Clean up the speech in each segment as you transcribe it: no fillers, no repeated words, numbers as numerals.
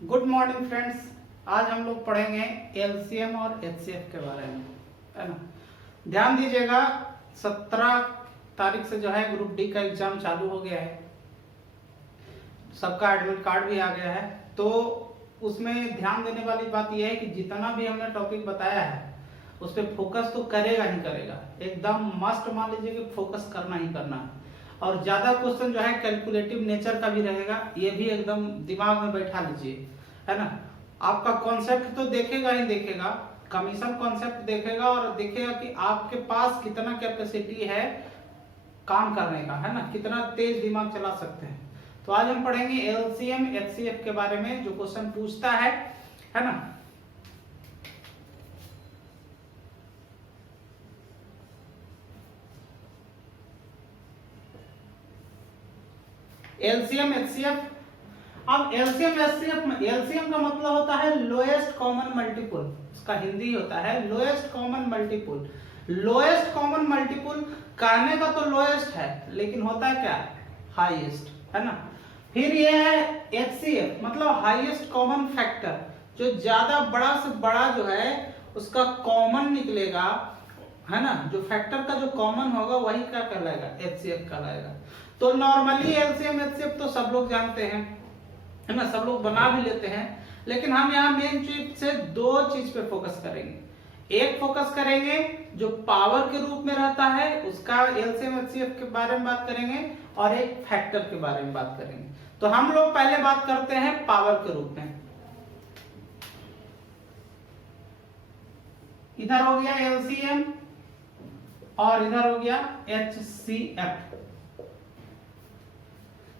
Good morning friends. आज हम लोग पढ़ेंगे एलसीएम और एचसीएफ के बारे में, है ना। ध्यान दीजिएगा, 17 तारीख से जो है ग्रुप डी का एग्जाम चालू हो गया है। सबका एडमिट कार्ड भी आ गया है। तो उसमें ध्यान देने वाली बात यह है कि जितना भी हमने टॉपिक बताया है उस पर फोकस तो करेगा ही करेगा, एकदम मस्ट मान लीजिए कि फोकस करना ही करना है। और ज्यादा क्वेश्चन जो है कैलकुलेटिव नेचर का भी रहेगा, ये भी एकदम दिमाग में बैठा लीजिए, है ना। आपका कॉन्सेप्ट तो देखेगा ही देखेगा, कमीशन कॉन्सेप्ट देखेगा और देखेगा कि आपके पास कितना कैपेसिटी है काम करने का, है ना, कितना तेज दिमाग चला सकते हैं। तो आज हम पढ़ेंगे एलसीएम एचसीएफ के बारे में, जो क्वेश्चन पूछता है ना। LCM HCF. अब एलसीएम एलसीएम का मतलब होता है लोएस्ट कॉमन मल्टीपल, इसका हिंदी होता है lowest common multiple. Lowest common multiple कहने का तो लोएस्ट है, लेकिन होता है क्या, हाईएस्ट, है ना। फिर ये है एचसीएफ, मतलब हाईएस्ट कॉमन फैक्टर, जो ज्यादा बड़ा से बड़ा जो है उसका कॉमन निकलेगा, है ना। जो फैक्टर का जो कॉमन होगा वही क्या कहलाएगा, एचसीएफ कहलाएगा। तो नॉर्मली एलसीएम एचसीएफ तो सब लोग जानते हैं, है ना, सब लोग बना भी लेते हैं। लेकिन हम यहाँ मेन चीज से दो चीज पे फोकस करेंगे। एक फोकस करेंगे जो पावर के रूप में रहता है उसका एलसीएम एचसीएफ के बारे में बात करेंगे, और एक फैक्टर के बारे में बात करेंगे। तो हम लोग पहले बात करते हैं पावर के रूप में। इधर हो गया एलसीएम और इधर हो गया एचसीएफ।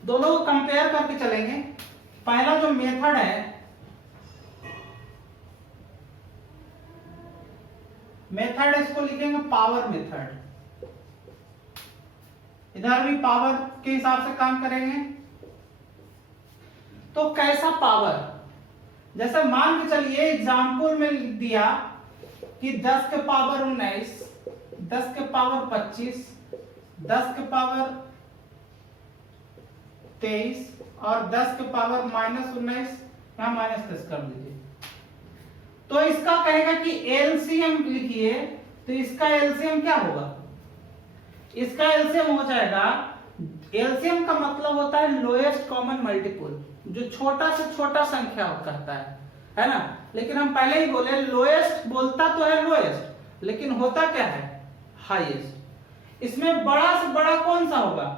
दोनों को कंपेयर करके चलेंगे। पहला जो मेथड है, मेथड इसको लिखेंगे पावर मेथड। इधर भी पावर के हिसाब से काम करेंगे। तो कैसा पावर, जैसे मान के चलिए एग्जाम्पल में लिख दिया कि 10 के पावर 19, 10 के पावर 25, 10 के पावर 23 और 10 के पावर -19, यहां -10 कर दीजिए। तो इसका कहेगा कि एलसीएम लिखिए, तो इसका एलसीएम क्या होगा, इसका एलसीएम हो जाएगा, एलसीएम का मतलब होता है लोएस्ट कॉमन मल्टीपल, जो छोटा से छोटा संख्या कहता है ना। लेकिन हम पहले ही बोले लोएस्ट बोलता तो है लोएस्ट, लेकिन होता क्या है, हाईएस्ट। इसमें बड़ा से बड़ा कौन सा होगा,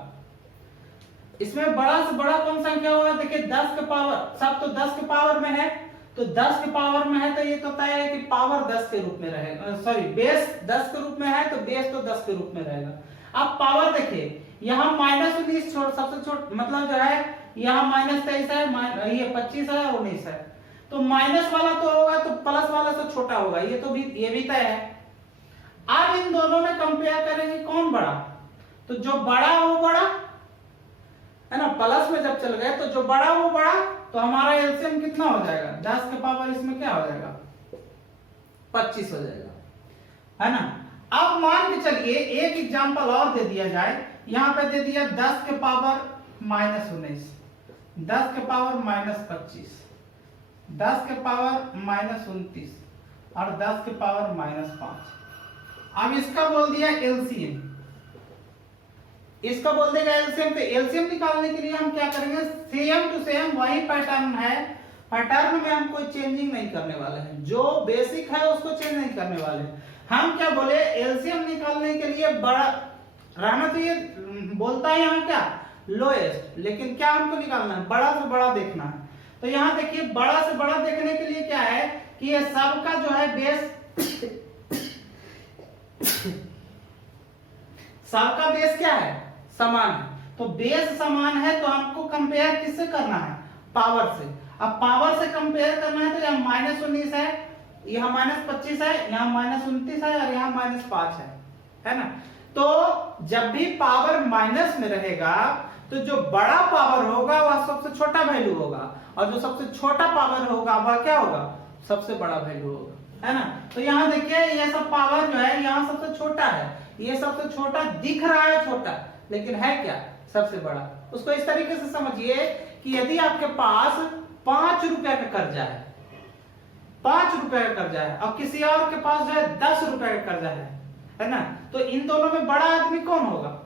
इसमें बड़ा से बड़ा कौन संख्या होगा, देखिए 10 के पावर, सब तो 10 के पावर में है, तो 10 के पावर में है तो ये तो तय है कि पावर 10 के रूप में रहेगा, सॉरी बेस 10 के रूप में है तो बेस तो 10 के रूप में रहेगा। अब पावर देखिए, यहाँ -19 सबसे छोटा, मतलब जो है यहाँ -23 है, ये 25 है और 19 है, तो माइनस वाला तो होगा तो प्लस वाला से छोटा होगा, ये तो भी, ये भी तय है। अब इन दोनों में कंपेयर करेंगे कौन बड़ा, तो जो बड़ा वो बड़ा, है ना। प्लस में जब चल गए तो जो बड़ा वो बड़ा, तो हमारा एलसीएम कितना हो जाएगा, 10 के पावर इसमें क्या हो जाएगा, 25 हो जाएगा, है ना। अब मान के चलिए एक एग्जांपल और दे दिया जाए, यहां पे दे दिया 10 के पावर -19, 10 के पावर -25, 10 के पावर -29 और 10 के पावर -5। अब इसका बोल दिया एलसीएम, इसका बोल देगा एलसीएम। तो एलसीएम निकालने के लिए हम क्या करेंगे, सेम टू सेम वही पैटर्न है, पैटर्न में हम कोई चेंजिंग नहीं करने वाले हैं, जो बेसिक है उसको चेंज नहीं करने वाले। हम क्या बोले, एलसीएम निकालने के लिए बड़ा रहना चाहिए, बोलता है यहाँ क्या, लोएस्ट, लेकिन क्या हमको निकालना है, बड़ा से बड़ा देखना है। तो यहाँ देखिए बड़ा से बड़ा देखने के लिए क्या है कि ये सबका जो है बेस सबका बेस क्या है, समान है। तो बेस समान है तो हमको कंपेयर किससे करना है, पावर से। अब पावर से कंपेयर करना है तो यहाँ -19 है, यहाँ -25 है, यहाँ -29 है और यहाँ -5 है ना। तो जब भी पावर माइनस में रहेगा तो जो बड़ा पावर होगा वह सबसे छोटा वैल्यू होगा, और जो सबसे छोटा पावर होगा वह क्या होगा, सबसे बड़ा वैल्यू होगा, है ना। तो यहाँ देखिए ये सब पावर जो है यहाँ सबसे छोटा है, ये सबसे छोटा दिख रहा है छोटा, लेकिन है क्या, सबसे बड़ा। उसको इस तरीके से समझिए कि यदि आपके पास 5 रुपए का कर्जा है, 5 रुपए का कर्जा है, और किसी और के पास जो है 10 रुपए का कर्जा है ना, तो इन दोनों में बड़ा आदमी कौन होगा?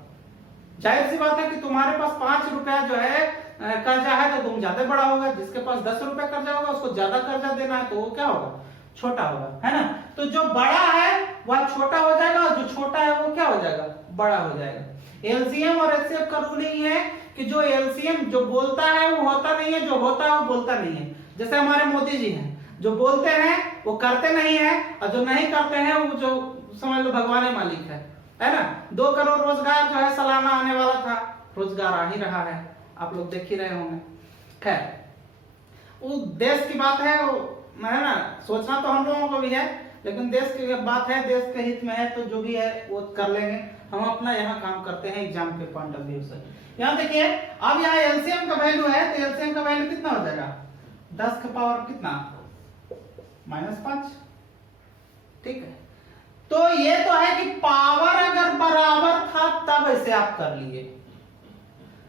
जाहिर सी बात है कि तुम्हारे पास 5 रुपया जो है कर्जा है तो तुम ज्यादा बड़ा होगा, जिसके पास 10 रुपए कर्जा होगा उसको ज्यादा कर्जा देना है तो वो क्या होगा? छोटा होगा, है ना। तो जो बड़ा है वह छोटा हो जाएगा और जो छोटा है वो क्या हो जाएगा? बड़ा हो जाएगा। एलसीएम और एचसीएफ का रूल ही है कि जो एलसीएम जो बोलता है वो होता नहीं है, जो होता है वो बोलता नहीं है। जैसे हमारे मोदी जी हैं, जो बोलते हैं वो करते नहीं है, और जो नहीं करते हैं वो जो समझ लो भगवान मालिक है ना। 2 करोड़ रोजगार जो है सालाना आने वाला था, रोजगार आ ही रहा है, आप लोग देख ही रहे होंगे। खैर वो देश की बात है, वो है ना, सोचना तो हम लोगों को भी है, लेकिन देश की बात है, देश के हित में है, तो जो भी है वो कर लेंगे। हम अपना यहाँ काम करते हैं एग्जाम के पॉइंट ऑफ व्यू से। यहाँ देखिए अब यहाँ एलसीएम का वैल्यू है, तो एलसीएम का वैल्यू कितना हो जाएगा? 10 का पावर कितना? -5। ठीक है, तो ये तो है कि पावर अगर बराबर था तब ऐसे आप कर लिए,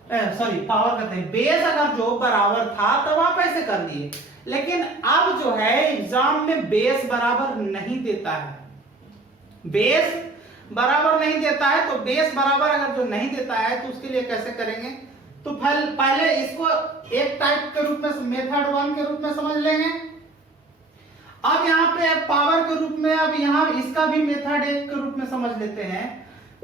सॉरी पावर कहते हैं, बेस अगर जो बराबर था तब आप ऐसे कर लिए। लेकिन अब जो है एग्जाम में बेस बराबर नहीं देता है, बेस बराबर नहीं देता है, तो बेस बराबर अगर जो नहीं देता है तो उसके लिए कैसे करेंगे? तो पहले इसको एक टाइप के रूप में, मेथड 1 के रूप में समझ लेंगे। अब यहाँ पे पावर के रूप में, अब यहाँ इसका भी मेथड 1 के रूप में समझ लेते हैं।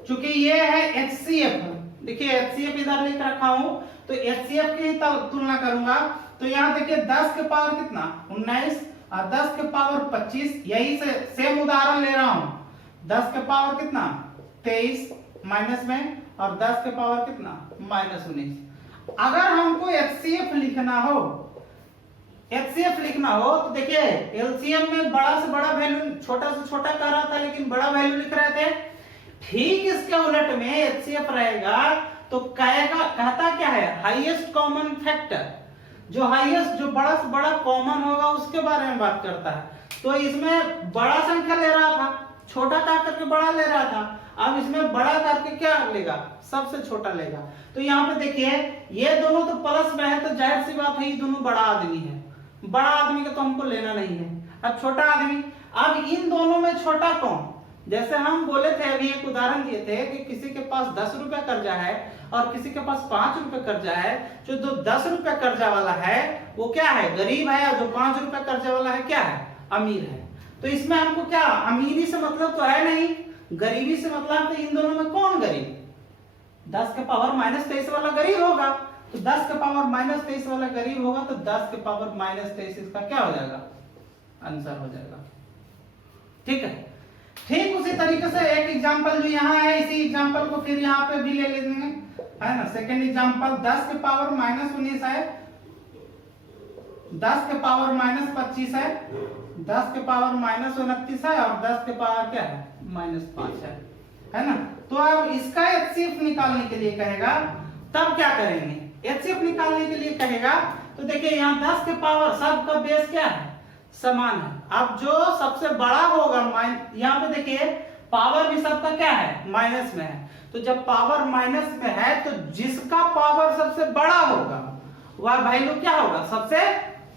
चूंकि ये है एचसीएफ, देखिए एचसीएफ इधर लिख रखा हूं, तो एचसीएफ की तुलना करूंगा, तो यहाँ देखिए 10 के पावर कितना? 19, और 10 के पावर 25, यही से सेम उदाहरण ले रहा हूं। 10 के पावर कितना? 23 माइनस में, और 10 के पावर कितना? -19। अगर हमको एचसीएफ लिखना हो, एचसीएफ लिखना हो, तो देखिए एलसीएम में बड़ा से बड़ा वैल्यू, छोटा से छोटा कर रहा था लेकिन बड़ा वैल्यू लिख रहे थे। ठीक इसके उलट में एचसीएफ रहेगा तो कहता क्या है? हाईएस्ट कॉमन फैक्टर, जो हाईएस्ट, जो बड़ा से बड़ा कॉमन होगा उसके बारे में बात करता है। तो इसमें बड़ा संख्या ले रहा था, छोटा का करके बड़ा ले रहा था, अब इसमें बड़ा करके क्या लेगा? सबसे छोटा लेगा। तो यहाँ पे देखिए ये दोनों तो प्लस में है, तो जाहिर सी बात है ये दोनों बड़ा आदमी है, बड़ा आदमी का तो हमको लेना नहीं है। अब छोटा आदमी, अब इन दोनों में छोटा कौन? जैसे हम बोले थे, अभी एक उदाहरण दिए थे कि किसी के पास 10 रुपए कर्जा है और किसी के पास 5 रुपए कर्जा है। जो 10 रुपए कर्जा वाला है वो क्या है? गरीब है, और जो 5 रुपए कर्जा वाला है क्या है? अमीर है। तो इसमें हमको क्या, अमीरी से मतलब तो है नहीं, गरीबी से मतलब, तो इन दोनों में कौन गरीब? 10 के पावर -23 वाला गरीब होगा, तो 10 के पावर -23 वाला गरीब होगा, तो 10 के पावर -23 इसका क्या हो जाएगा? आंसर हो जाएगा। ठीक है, ठीक उसी तरीके से एक एग्जांपल जो यहाँ है, इसी एग्जांपल को फिर यहाँ पे भी ले लेंगे, है ना। सेकंड एग्जांपल 10 के पावर -19 है, 10 के पावर -25 है, 10 के पावर -29 है, और 10 के पावर क्या है? -5 है ना। तो अब इसका एचसीएफ निकालने के लिए कहेगा, तब क्या करेंगे? एचसीएफ निकालने के लिए कहेगा, तो देखिए यहाँ 10 के पावर, सबका बेस क्या है? समान है। अब जो सबसे बड़ा होगा, यहाँ पे देखिए पावर भी सबका क्या है? माइनस में है। तो जब पावर माइनस में है तो जिसका पावर सबसे बड़ा होगा वह वैल्यू क्या होगा? सबसे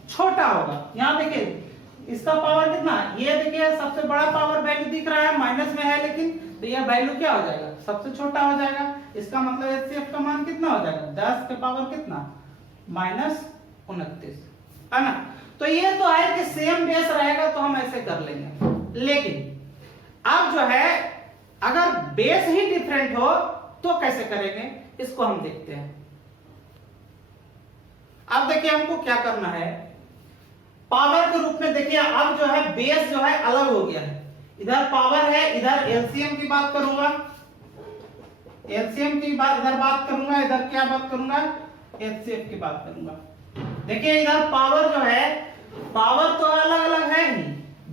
छोटा होगा। यहाँ देखिए इसका पावर कितना? ये देखिए सबसे बड़ा पावर वैल्यू दिख रहा है, माइनस में है लेकिन, तो यह वैल्यू क्या हो जाएगा? सबसे छोटा हो जाएगा। इसका मतलब एचसीएफ का मान कितना हो जाएगा? 10 के पावर कितना? -29, है ना। तो ये तो है कि सेम बेस रहेगा तो हम ऐसे कर लेंगे, लेकिन अब जो है अगर बेस ही डिफरेंट हो तो कैसे करेंगे, इसको हम देखते हैं। अब देखिए हमको क्या करना है, पावर के रूप में देखिए अब जो है बेस जो है अलग हो गया है, इधर पावर है, इधर एलसीएम की बात करूंगा, एलसीएम की बात इधर बात करूंगा, इधर क्या बात करूंगा? एचसीएफ की बात करूंगा। देखिए इधर पावर जो है, पावर तो अलग अलग है ही,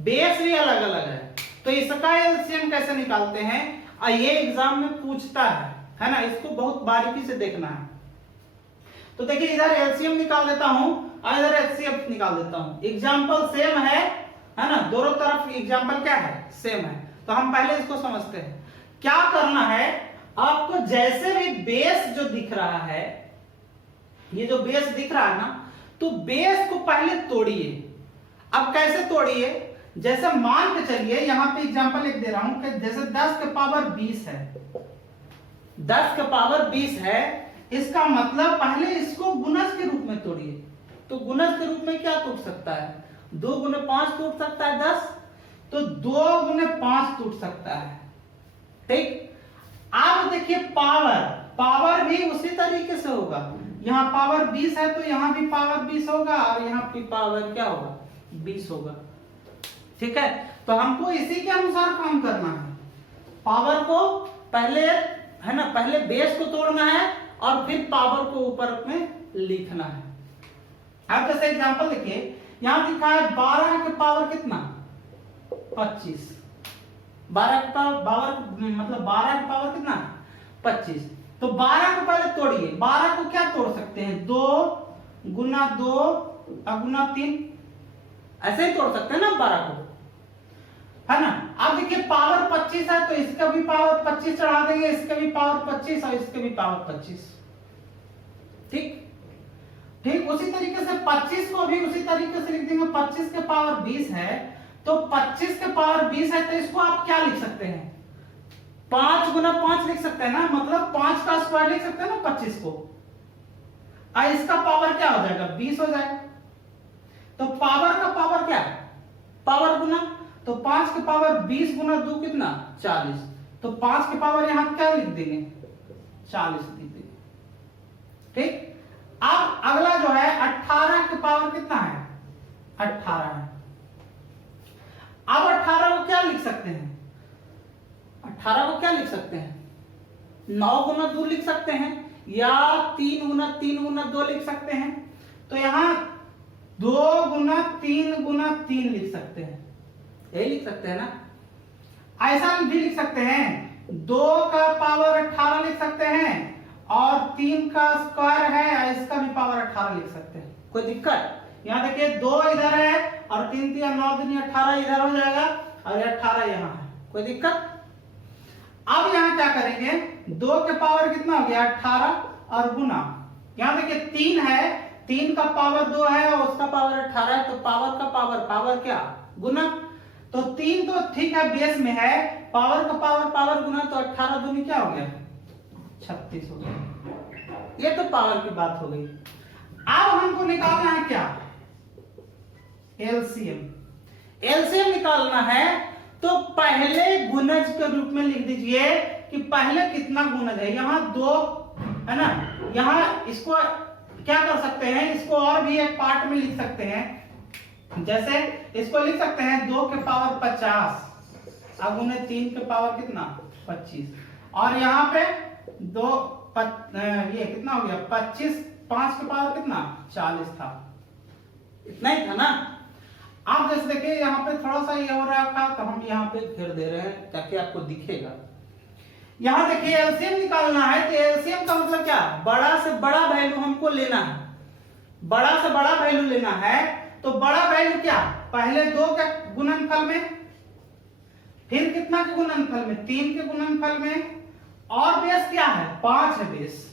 बेस भी अलग अलग है, तो इसका एलसीएम कैसे निकालते हैं? ये एग्जाम में पूछता है ना, इसको बहुत बारीकी से देखना है। तो देखिए इधर एलसीएम निकाल देता हूं और इधर एचसीएफ निकाल देता हूं। एग्जाम्पल सेम है ना, दोनों तरफ एग्जाम्पल क्या है? सेम है। तो हम पहले इसको समझते हैं। क्या करना है आपको, जैसे भी बेस जो दिख रहा है, ये जो बेस दिख रहा है ना, तो बेस को पहले तोड़िए। अब कैसे तोड़िए, जैसे मान के चलिए, यहां पे एग्जांपल एक दे रहा हूं कि जैसे 10 के पावर 20 है, 10 के पावर 20 है, इसका मतलब पहले इसको गुणज के रूप में तोड़िए। तो गुणज के रूप में क्या टूट सकता है, 2 गुने 5 टूट सकता है 10, तो 2 गुने 5 टूट सकता है। ठीक, अब देखिए पावर भी उसी तरीके से होगा, यहाँ पावर 20 है तो यहाँ भी पावर 20 होगा और यहाँ भी पावर क्या होगा, 20 होगा। ठीक है, तो हमको इसी के अनुसार काम करना है। पावर को पहले है ना, पहले बेस को तोड़ना है और फिर पावर को ऊपर में लिखना है। अब जैसे एग्जांपल देखिए, यहां लिखा है 12 के पावर कितना, 25। 12 के पावर मतलब 12 के पावर कितना, 25। तो 12 को पहले तोड़िए। 12 को क्या तोड़ सकते हैं, 2 गुना 2 गुना 3, ऐसे ही तोड़ सकते हैं ना 12 को, है ना। अब देखिए पावर 25 है तो इसका भी पावर 25 चढ़ा देंगे, इसका भी पावर 25 और इसका भी पावर 25। ठीक ठीक, उसी तरीके से 25 को भी उसी तरीके से लिख देंगे। 25 के पावर 20 है तो 25 के पावर 20 है तो इसको आप क्या लिख सकते हैं, 5 गुना 5 लिख सकते हैं ना, मतलब 5 का स्क्वायर लिख सकते हैं ना 25 को, और इसका पावर क्या हो जाएगा, 20 हो जाएगा। तो पावर का पावर क्या है, पावर गुना, तो 5 के पावर 20 गुना 2 कितना, 40। तो 5 के पावर यहां क्या लिख देंगे, 40 लिख देंगे। ठीक, अब अगला जो है 18 के पावर कितना है, 18 है। अब 18 को क्या लिख सकते हैं, 18 को क्या लिख सकते हैं, 9 गुना 2 लिख सकते हैं, या 3 गुना 2 लिख सकते हैं। तो यहां 2 गुना 3 लिख सकते हैं, यही लिख सकते हैं ना। ऐसा भी लिख सकते हैं, 2 का पावर 18 लिख सकते हैं और 3 का स्क्वायर है, इसका भी पावर 18 लिख सकते हैं, कोई दिक्कत। यहाँ देखिए 2 इधर है और 3 3 9 3 18 इधर हो जाएगा और 18 यहाँ है, कोई दिक्कत। अब यहाँ क्या करेंगे, 2 के पावर कितना हो गया 18 और गुना, यहाँ देखिए 3 है, 3 का पावर 2 है और उसका पावर 18 है, तो पावर का पावर क्या, गुना। तो 3 तो ठीक है बेस में है, पावर का पावर गुना, तो 18 दूनी क्या हो गया, 36 हो गया। ये तो पावर की बात हो गई। अब हमको निकालना है क्या, एलसीएम। एलसीएम निकालना है तो पहले गुणज के रूप में लिख दीजिए कि पहले कितना गुणज है। यहाँ 2 है ना, यहाँ इसको क्या कर सकते हैं, इसको और भी एक पार्ट में लिख सकते हैं। जैसे इसको लिख सकते हैं 2 के पावर 50 और गुने 3 के पावर कितना, 25। और यहाँ पे ये कितना हो गया, 25, 5 के पावर कितना, 40 था, इतना ही था ना। आप जैसे देखिए यहाँ पे थोड़ा सा ये हो रहा था तो हम यहाँ पे फिर दे रहे हैं ताकि आपको दिखेगा। यहाँ देखिए एलसीएम निकालना है, तो एलसीएम का मतलब क्या, बड़ा से बड़ा वैल्यू हमको लेना है, बड़ा से बड़ा वैल्यू लेना है। तो बड़ा वैल्यू क्या, पहले 2 के गुणनफल में, फिर कितना के गुणनफल में, 3 के गुणनफल में, और बेस क्या है, 5 है बेस।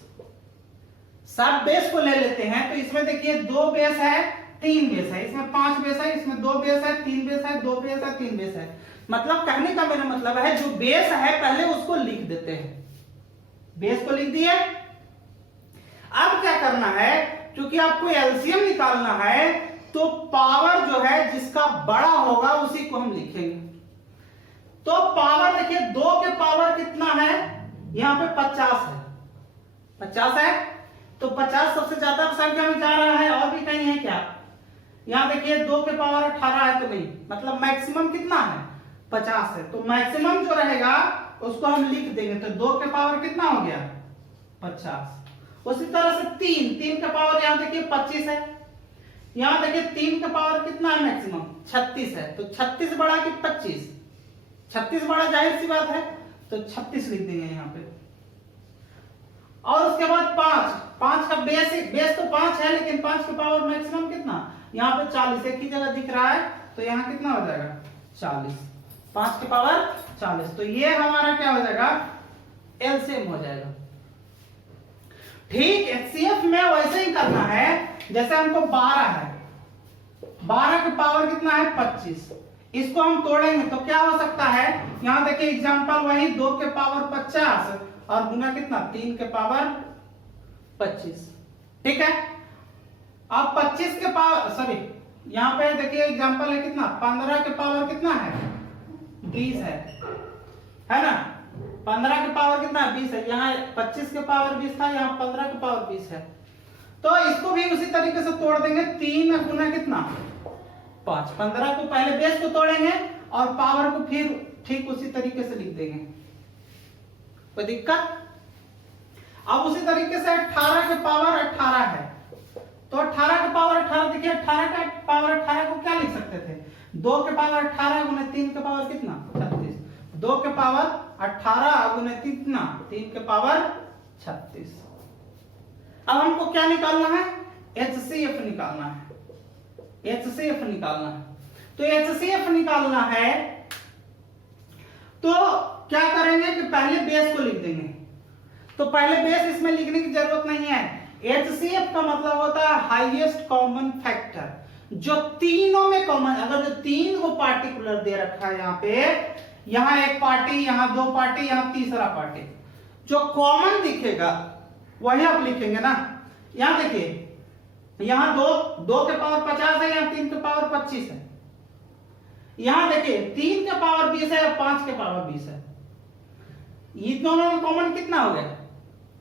सब बेस को ले लेते हैं तो इसमें देखिए 2 बेस है, 3 बेस है, इसमें 5 बेस है, इसमें 2 बेस है, 3 बेस है, 2 बेस है, 3 बेस है। मतलब कहने का मेरा मतलब है जो बेस है पहले उसको लिख देते हैं, बेस को लिख दिए। अब क्या करना है, क्योंकि आपको एलसीएम निकालना है तो पावर जो है जिसका बड़ा होगा उसी को हम लिखेंगे। तो पावर देखिए 2 के पावर कितना है, यहां पे 50 है, 50 है, तो 50 सबसे ज्यादा संख्या में जा रहा है, और भी कहीं है क्या, यहां देखिए 2 के पावर 18 है तो नहीं, मतलब मैक्सिमम कितना है, 50 है। तो मैक्सिमम जो रहेगा उसको हम लिख देंगे, तो 2 के पावर कितना हो गया, 50। उसी तरह से 3 के पावर यहां देखिए 25 है, यहां देखिए 3 के पावर कितना है मैक्सिमम, 36 है, तो 36 बड़ा कि 25, 36 बड़ा, जाहिर सी बात है, तो 36 लिख देंगे यहाँ पे। और उसके बाद 5 का बेस तो 5 है, लेकिन 5 के पावर मैक्सिमम कितना, यहाँ पे 40 एक ही जगह दिख रहा है, तो यहाँ कितना हो जाएगा, 40, 5 के पावर 40। तो ये हमारा क्या हो जाएगा, एलसीएम हो जाएगा। ठीक एचसीएफ में वैसे ही करना है, जैसे हमको 12 है, 12 के पावर कितना है 25, इसको हम तोड़ेंगे तो क्या हो सकता है, यहां देखिए एग्जांपल वही 2 के पावर 50 और गुना कितना 3 के पावर 25, ठीक है। अब 25 के पावर सॉरी यहाँ पे देखिए एग्जांपल है कितना 15 के पावर कितना है 20 है ना, 15 के पावर कितना 20 है, यहाँ 25 के पावर 20 था, यहाँ 15 के पावर 20 है। तो इसको भी उसी तरीके से तोड़ देंगे, 3 गुना कितना 5, 15 को पहले बेस को तोड़ेंगे और पावर को फिर ठीक उसी तरीके से लिख देंगे, कोई दिक्कत। अब उसी तरीके से 18 के पावर 18 है, तो 18 के पावर 18 देखिए 18 का पावर 18 को क्या लिख सकते थे, 2 के पावर 18 गुने 3 के पावर कितना 36, 2 के पावर 18 गुने 3 कितना 3 के पावर 36। अब हमको क्या निकालना है, HCF निकालना है, HCF निकालना है। तो HCF निकालना है तो क्या करेंगे कि पहले बेस को लिख देंगे, तो पहले बेस इसमें लिखने की जरूरत नहीं है। HCF का मतलब होता है हाईएस्ट कॉमन फैक्टर, जो तीनों में कॉमन, अगर जो 3 को पार्टिकुलर दे रखा है यहाँ पे, यहाँ एक पार्टी, यहाँ 2 पार्टी, यहाँ तीसरा पार्टी, जो कॉमन दिखेगा वही आप लिखेंगे ना। यहाँ देखिए यहाँ 2 के पावर 50 है, यहाँ 3 के पावर 25 है, यहाँ देखिए 3 के पावर 20 है, 5 के पावर 20 है, ये दोनों में कॉमन कितना हो गया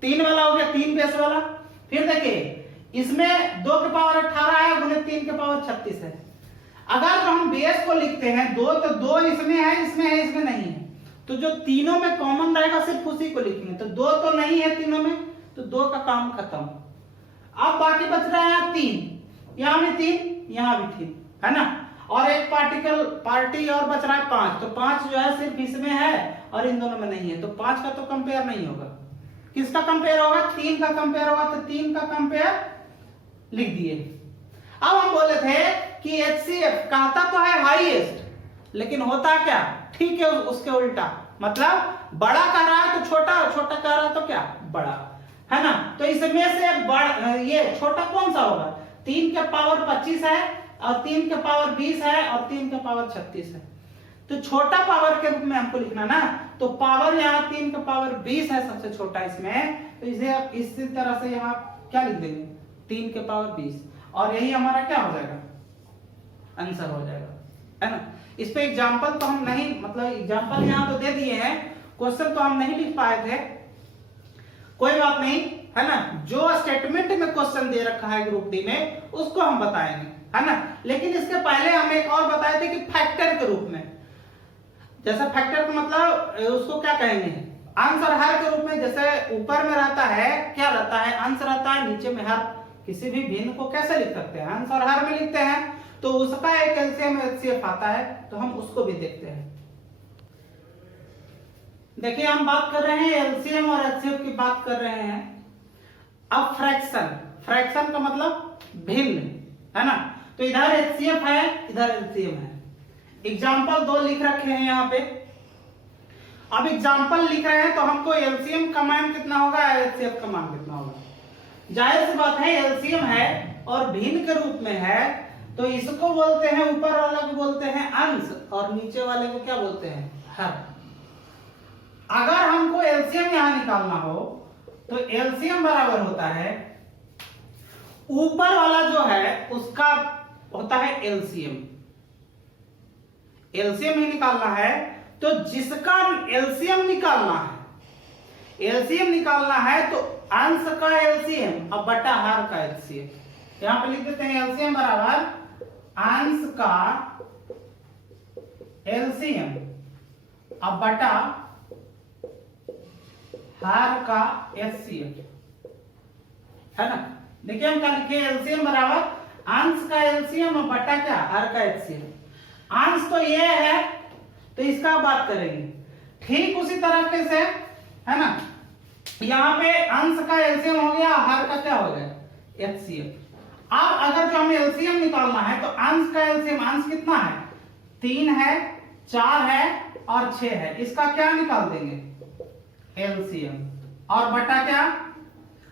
3 वाला हो गया, 3 बेस वाला। फिर देखिए इसमें 2 के पावर 18 है गुने 3 के पावर 36 है। अगर जो हम बेस को लिखते हैं 2 तो 2 इसमें है, इसमें है, इसमें नहीं है, तो जो तीनों में कॉमन रहेगा सिर्फ उसी को लिखेंगे। तो 2 तो नहीं है तीनों में, तो 2 का काम खत्म। अब बाकी बच रहा है 3, यहाँ भी 3, यहाँ भी 3 है ना, और एक पार्टी और बच रहा है 5, तो 5 जो है सिर्फ इसमें है और इन दोनों में नहीं है, तो 5 का तो कंपेयर नहीं होगा। किसका कंपेयर होगा, 3 का कंपेयर होगा, तो 3 का कंपेयर लिख दिए। अब हम बोले थे कि HCF कहता तो है हाईएस्ट, लेकिन होता क्या, ठीक है उसके उल्टा, मतलब बड़ा कह रहा है तो छोटा, छोटा कह रहा है तो क्या बड़ा, है ना। तो इसमें से बड़ा ये छोटा कौन सा होगा, 3 के पावर 25 है और 3 के पावर 20 है और 3 के पावर 36 है, तो छोटा पावर के रूप में हमको लिखना ना। तो पावर यहाँ 3 का पावर 20 है सबसे छोटा इसमें, तो इसे आप इसी तरह से यहाँ क्या लिख देंगे 3 के पावर 20, और यही हमारा क्या हो जाएगा आंसर हो जाएगा, है ना। इस पे एग्जांपल तो हम नहीं, मतलब एग्जांपल यहाँ तो दे दिए हैं, क्वेश्चन तो हम नहीं लिख पाए थे, कोई बात नहीं, है ना। जो स्टेटमेंट में क्वेश्चन दे रखा है ग्रुप डी में उसको हम बताएंगे, है ना। लेकिन इसके पहले हम एक और बताए थे कि फैक्टर के रूप में, जैसा फैक्टर का मतलब उसको क्या कहेंगे, अंश और हर के रूप में। जैसे ऊपर में रहता है क्या रहता है, अंश रहता है, नीचे में हर। किसी भी भिन्न को कैसे लिख सकते हैं, अंश और हर में लिखते हैं, तो उसका एक एलसीएम एचसीएफ आता है, तो हम उसको भी देखते हैं। देखिए हम बात कर रहे हैं एलसीएम और एचसीएफ की बात कर रहे हैं। अब फ्रैक्शन का मतलब भिन्न, है ना। तो इधर एचसीएफ है, इधर एलसीएम है। एग्जाम्पल 2 लिख रखे हैं यहाँ पे। अब एग्जाम्पल लिख रहे हैं तो हमको एलसीएम का मान कितना होगा, एचसीएफ का मान कितना होगा। जाहिर सी बात है एलसीएम है और भिन्न के रूप में है, तो इसको बोलते हैं, ऊपर वाला को बोलते हैं अंश और नीचे वाले को क्या बोलते हैं, हर। अगर हमको एलसीएम यहां निकालना हो तो एलसीएम बराबर होता है, ऊपर वाला जो है उसका होता है एलसीएम। एलसीएम ही निकालना है, तो जिसका एलसीएम निकालना है, एलसीएम निकालना है तो अंश का एलसीएम अब बटा हर का एलसीएम। यहां पे लिख देते हैं एलसीएम बराबर अंश का एलसीएम अब बटा हर का एचसीएफ, है ना। देखिए हम क्या लिखे, एलसीएम बराबर अंश का एलसीएम और बटा क्या, हर का एचसीएफ। अंश तो ये है, तो इसका बात करेंगे। ठीक उसी तरीके से, है ना, यहाँ पे अंश का एलसीएम हो गया, हर का क्या हो गया, एचसीएफ। अब अगर जो हमें एलसीएम निकालना है तो अंश का एलसीएम, अंश कितना है, 3 है, 4 है और 6 है, इसका क्या निकाल देंगे, एलसीएम। और बटा क्या,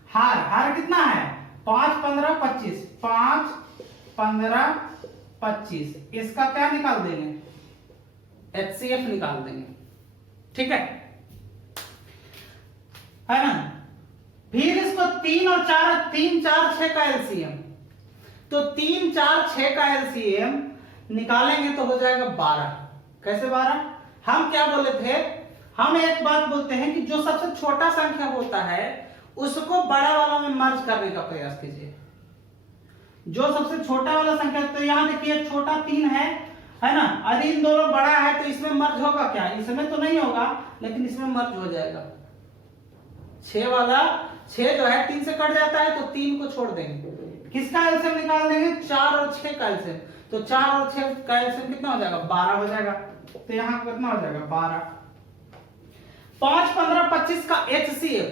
हर कितना है, 5, 15 25, 5 15 25, इसका क्या निकाल देंगे? HCF निकाल देंगे, ठीक है ना। फिर इसको 3 और 4, 3 4 6 का एलसीएम, तो 3 4 6 का एलसीएम निकालेंगे तो हो जाएगा 12। कैसे 12? हम क्या बोले थे, हम एक बात बोलते हैं कि जो सबसे छोटा संख्या होता है उसको बड़ा वाला में मर्ज करने का प्रयास कीजिए। जो सबसे छोटा वाला संख्या, तो यहां देखिए छोटा 3 है ना, यदि इन दोनों बड़ा है तो इसमें मर्ज होगा क्या? इसमें तो नहीं होगा, लेकिन इसमें मर्ज हो जाएगा। 6 वाला 6 जो है 3 से कट जाता है, तो 3 को छोड़ देंगे। किसका एलसीएम निकाल देंगे? 4 और 6 का एलसीएम, तो 4 और 6 का एलसीएम कितना हो जाएगा? 12 हो जाएगा। तो यहाँ कितना हो जाएगा? 12। 5 15 25 का HCF,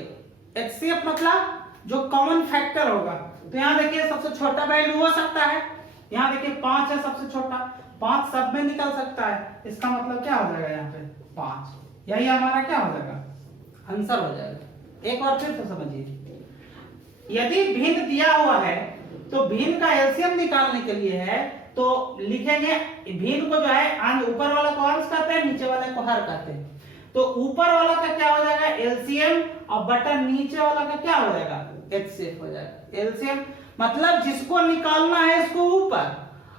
HCF मतलब जो कॉमन फैक्टर होगा, तो यहाँ देखिए सबसे छोटा वैल्यू हो सकता है, यहाँ देखिए 5 है सबसे छोटा, 5 सब में निकल सकता है, इसका मतलब क्या हो जाएगा? यहाँ पे 5, यही हमारा क्या हो जाएगा? आंसर हो जाएगा। एक बार फिर तो समझिए, यदि भिन्न दिया हुआ है तो भिन्न का एलसीएम निकालने के लिए है, तो लिखेंगे भिन्न को जो है ऊपर वाला को अंश कहते हैं, नीचे वाले को हर कहते हैं। तो ऊपर वाला का क्या हो जाएगा? एलसीएम, और बटा नीचे वाला का क्या हो जाएगा? HCF हो जाएगा। एलसीएम मतलब जिसको निकालना है इसको ऊपर,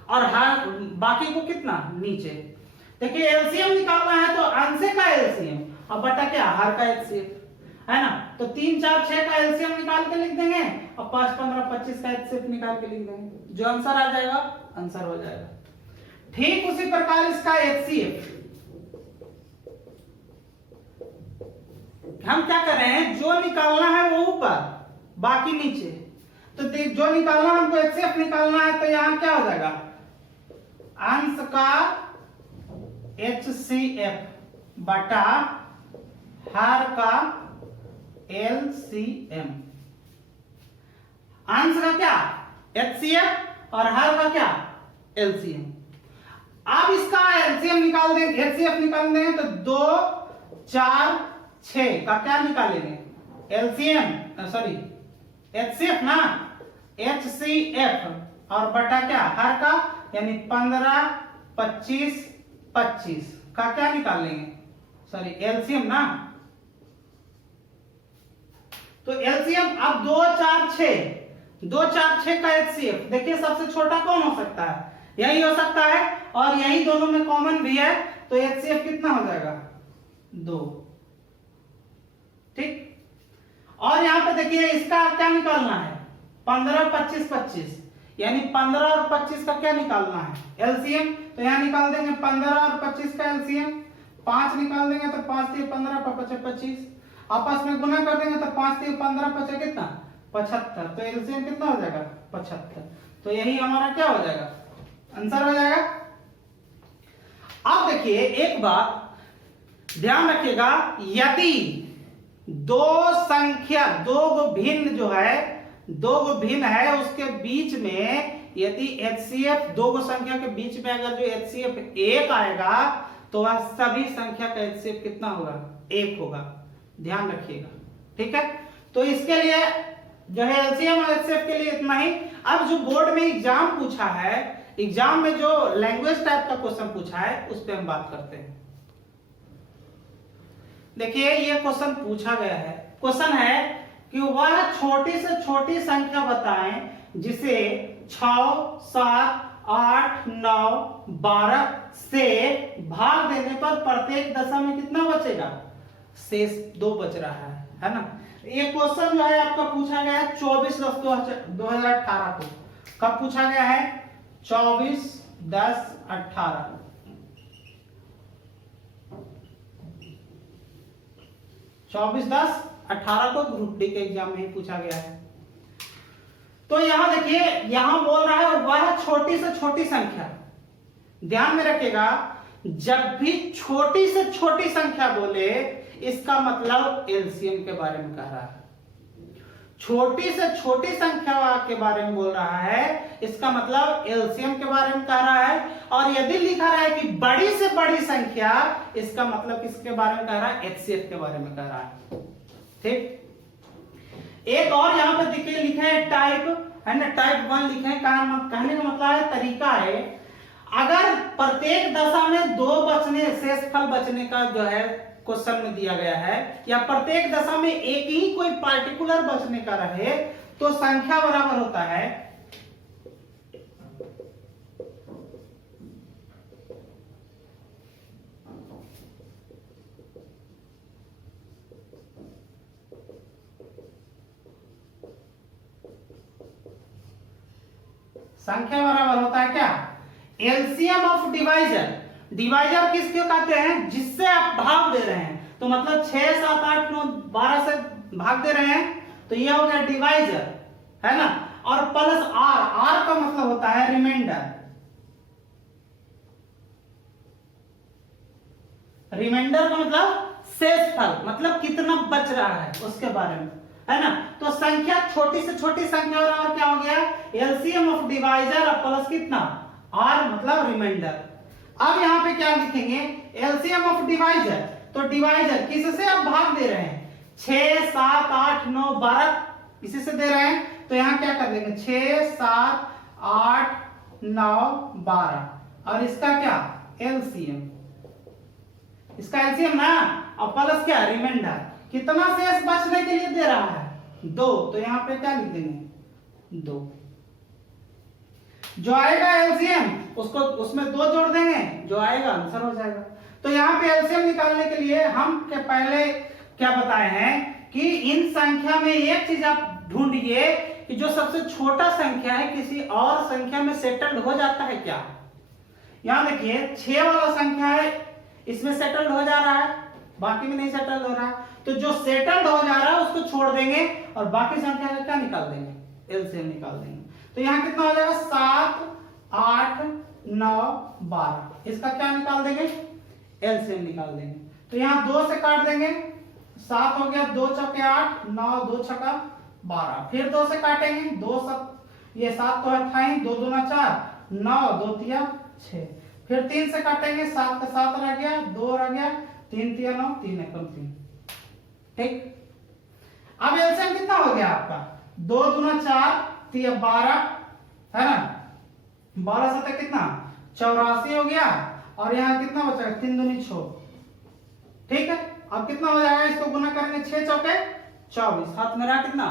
और हर बाकी को कितना? नीचे। देखिए एलसीएम निकालना है तो अंश का एलसीएम और बटा क्या? हर का HCF, है ना। तो 3 4 6 का एलसीएम निकाल के लिख देंगे, और 5 15 25 का HCF निकाल के लिख देंगे, जो आंसर आ जाएगा आंसर हो जाएगा। ठीक उसी प्रकार इसका HCF हम क्या कर रहे हैं, जो निकालना है वो ऊपर, बाकी नीचे। तो जो निकालना हमको HCF निकालना है, तो यहां क्या हो जाएगा? अंश का HCF बटा हर का LCM। अंश का क्या? HCF और हर का क्या? LCM। अब इसका LCM निकाल देंगे, HCF निकाल देंगे, तो 2 4 6 का क्या निकालेंगे? LCM, सॉरी HCF ना, HCF और बटा क्या? हर का, यानी 15 25 25 का क्या निकालेंगे? सॉरी LCM ना, तो LCM अब 2 4 6 का HCF, देखिए सबसे छोटा कौन हो सकता है? यही हो सकता है, और यही दोनों में कॉमन भी है, तो HCF कितना हो जाएगा? 2। ठीक, और यहां पे देखिए इसका क्या निकालना है? 15 25 25, यानी 15 और 25 का क्या निकालना है? एलसीएम। तो यहां निकाल देंगे 15 और 25 का एलसीएम, 5 निकाल देंगे तो 5 3 15 5 25, आपस में गुना कर देंगे तो 5 3 15 5 कितना? 75। तो एलसीएम कितना हो जाएगा? 75। तो यही हमारा क्या हो जाएगा? आंसर हो जाएगा। अब देखिए एक बात ध्यान रखिएगा, यदि दो संख्या, दो भिन्न जो है, दो भिन्न है, उसके बीच में यदि HCF दो संख्या के बीच में अगर जो HCF 1 आएगा, तो वह सभी संख्या का HCF कितना होगा? 1 होगा। ध्यान रखिएगा, ठीक है। तो इसके लिए जो है LCM और HCF के लिए इतना ही। अब जो बोर्ड में एग्जाम पूछा है, एग्जाम में जो लैंग्वेज टाइप का क्वेश्चन पूछा है, उस पर हम बात करते हैं। देखिए ये क्वेश्चन पूछा गया है, क्वेश्चन है कि वह छोटी से छोटी संख्या बताएं जिसे 6 7 8 9 12 से भाग देने पर प्रत्येक दशा में कितना बचेगा? शेष 2 बच रहा है ना। ये क्वेश्चन जो है आपका पूछा गया है 24/10/2018 को। कब पूछा गया है? 24/10/18। 24/10/18 को ग्रुप डी के एग्जाम में ही पूछा गया है। तो यहां देखिए, यहां बोल रहा है वह छोटी से छोटी संख्या। ध्यान में रखिएगा, जब भी छोटी से छोटी संख्या बोले, इसका मतलब एलसीएम के बारे में कह रहा है। छोटी से छोटी संख्या के बारे में बोल रहा है, इसका मतलब एलसीएम के बारे में कह रहा है। और यदि लिखा रहा है कि बड़ी से बड़ी संख्या, इसका मतलब किसके बारे में कह रहा है? HCF के बारे में कह रहा है। ठीक, एक और यहां पे देखिए लिखा है टाइप, है ना, टाइप 1 लिखे हैं। कहने का मतलब है, तरीका है, अगर प्रत्येक दशा में दो बचने, शेषफल बचने का जो है क्वेश्चन में दिया गया है, या प्रत्येक दशा में एक ही कोई पार्टिकुलर बचने का रहे, तो संख्या बराबर होता है संख्या बराबर होता है क्या, एलसीएम ऑफ डिवाइजर। डिवाइजर किसको कहते हैं, जिससे आप भाग दे रहे हैं। तो मतलब 6 7 8 9 12 से भाग दे रहे हैं, तो ये हो गया डिवाइजर, है ना। और प्लस आर, आर का मतलब होता है रिमाइंडर। रिमाइंडर का मतलब शेषफल, मतलब कितना बच रहा है उसके बारे में, है ना। तो संख्या, छोटी से छोटी संख्या बराबर क्या हो गया, एलसीएम ऑफ डिवाइजर प्लस कितना, आर मतलब रिमाइंडर। अब यहाँ पे क्या लिखेंगे, एलसीएम ऑफ डिवाइजर। तो डिवाइजर किससे आप भाग दे रहे हैं, 6 7 8 9 12 इसी से दे रहे हैं, तो यहाँ क्या कर देंगे, 6 7 8 9 12, और इसका क्या एलसीएम, इसका एलसीएम ना, और प्लस क्या रिमाइंडर। कितना शेष बचने के लिए दे रहा है, 2, तो यहाँ पे क्या लिख देंगे 2। जो आएगा एलसीएम उसको उसमें 2 जोड़ देंगे, जो आएगा आंसर हो जाएगा। तो यहाँ पे एलसीएम निकालने के लिए हम के पहले क्या बताए हैं कि इन संख्या में एक चीज आप ढूंढिए कि जो सबसे छोटा संख्या है किसी और संख्या में सेटल्ड हो जाता है क्या। यहाँ देखिए 6 वाला संख्या है, इसमें सेटल्ड हो जा रहा है, बाकी में नहीं सेटल्ड हो रहा है। तो जो सेटल्ड हो जा रहा है उसको छोड़ देंगे और बाकी संख्या का क्या निकाल देंगे, एलसीएम निकाल देंगे। तो यहाँ कितना हो जाएगा, 7 8 9 12, इसका क्या निकाल देंगे, एलसीएम निकाल देंगे। तो यहाँ 2 से काट देंगे, 7 हो गया, 2 चौके 8, 9 2 छक्का 12, फिर 2 से काटेंगे, 2 7 ये 7 तो है था ही, 2 दूना 4, 9 2 तिया 6, फिर 3 से काटेंगे, 7 का 7 रह गया, 2 रह गया, 3 तिया 9, 3 एकम 3, ठीक। अब एलसीएम कितना हो गया आपका, 2 दूना 4 तिया 12, है ना, 12 से कितना 84 हो गया, और यहाँ कितना बचा, 3 दूनी 6, ठीक है। अब कितना हो जाएगा, इसको गुना करेंगे, 6 चौके 24, हाथ में रहा कितना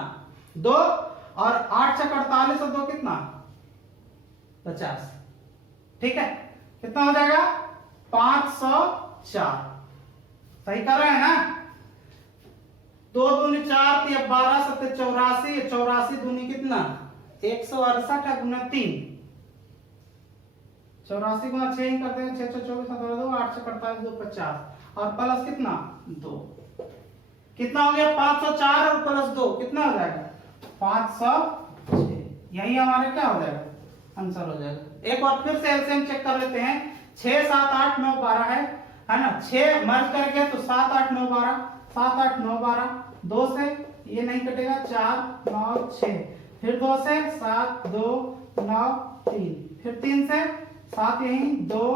2, और 8 चौके 48 और 2 कितना 50, ठीक है। कितना हो जाएगा 504, सही कर रहे हैं ना। 2 दूनी 4 तिया 12 7 84, 84 दूनी कितना 168 गुना 3, 84 गुना 6 ही करते हैं, 6 24 2 8 से 48 2 50, और प्लस कितना 2, कितना हो गया 504 और प्लस 2 कितना हो जाएगा 506। यही हमारे क्या हो जाएगा, आंसर हो जाएगा। एक बार फिर से एलसीएम चेक कर लेते हैं, 6 7 8 9 12 है ना, 6 मर्ज कर गया तो 7 8 9 12, 7 8 9 12, 2 से ये नहीं कटेगा, 4 9 6, फिर 2 से 7 2 9 3, फिर 3 से 7 यही 2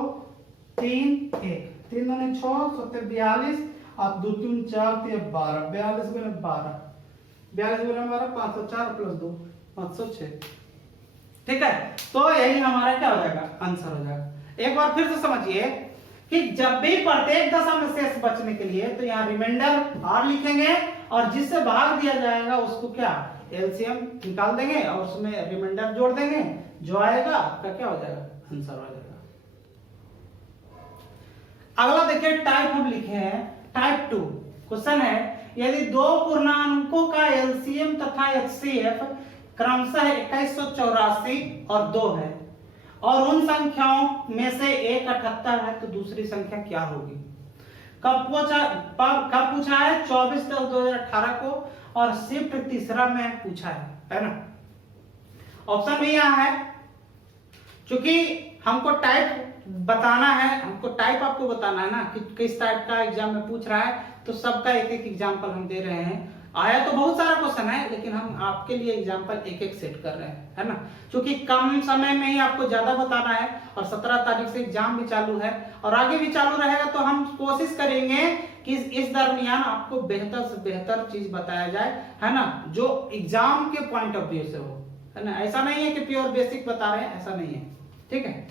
3 1, 3 दूनी 6 7 42, और 2 3 4 3 12, 42 गुना 12, 42 गुना 12 504 प्लस 2 506, ठीक है। तो यही हमारा क्या हो जाएगा, आंसर हो जाएगा। एक बार फिर से समझिए कि जब भी प्रत्येक दशा में शेष बचने के लिए, तो यहाँ रिमाइंडर आर लिखेंगे, और जिससे भाग दिया जाएगा उसको क्या एलसीएम निकाल देंगे, और उसमें रिमाइंडर जोड़ देंगे, जो आएगा आपका क्या हो जाएगा, आंसर हो जाएगा। अगला देखिए, टाइप हम लिखे हैं टाइप 2। क्वेश्चन है, यदि दो पूर्णांकों का एलसीएम तथा एचसीएफ क्रमशः 2184 और 2 है, और उन संख्याओं में से एक 78 है, तो दूसरी संख्या क्या होगी। कब पूछा है, 24/10/2018 को, और शिफ्ट तीसरा में पूछा है ना। ऑप्शन में यहाँ है, क्योंकि हमको टाइप बताना है, हमको टाइप आपको बताना है ना कि किस टाइप का एग्जाम में पूछ रहा है, तो सबका एक एक एग्जाम्पल हम दे रहे हैं। आया तो बहुत सारा क्वेश्चन है, लेकिन हम आपके लिए एग्जाम्पल एक एक सेट कर रहे हैं, है ना, क्योंकि कम समय में ही आपको ज्यादा बताना है, और 17 तारीख से एग्जाम भी चालू है, और आगे भी चालू रहेगा। तो हम कोशिश करेंगे कि इस दरमियान आपको बेहतर से बेहतर चीज बताया जाए, है ना, जो एग्जाम के पॉइंट ऑफ व्यू से हो, है ना। ऐसा नहीं है कि प्योर बेसिक बता रहे हैं, ऐसा नहीं है, ठीक है।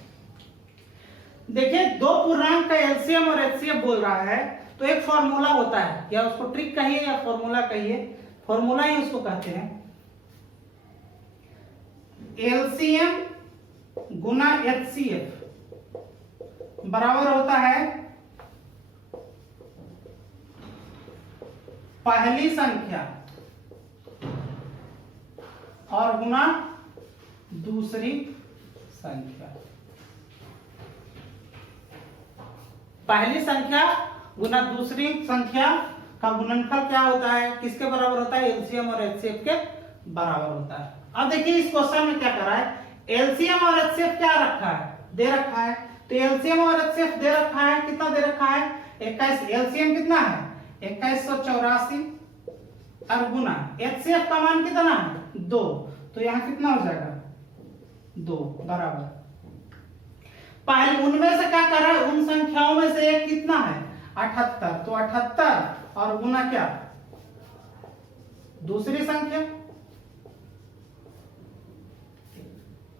देखिए दो पूर्णांक का एलसीएम और एचसीएफ बोल रहा है तो एक फॉर्मूला होता है, या उसको ट्रिक कहिए या फॉर्मूला कहिए, फॉर्मूला ही उसको कहते हैं। एलसीएम गुना एचसीएफ बराबर होता है पहली संख्या और गुना दूसरी संख्या। पहली संख्या गुना दूसरी संख्या का गुणनफल क्या होता है, किसके बराबर होता है, एलसीएम और एचसीएफ के बराबर होता है। अब देखिए इस क्वेश्चन में क्या करा है, एलसीएम और एचसीएफ क्या रखा है, दे रखा है। तो एलसीएम और एचसीएफ दे रखा है, कितना दे रखा है 21। एलसीएम कितना है 2184 और गुना एचसीएफ का मान कितना है 2, तो यहाँ कितना हो जाएगा 2 बराबर। पहले उनमें से क्या कर रहा है, उन संख्याओं में से एक कितना है 78, तो 78 और गुना क्या दूसरी संख्या,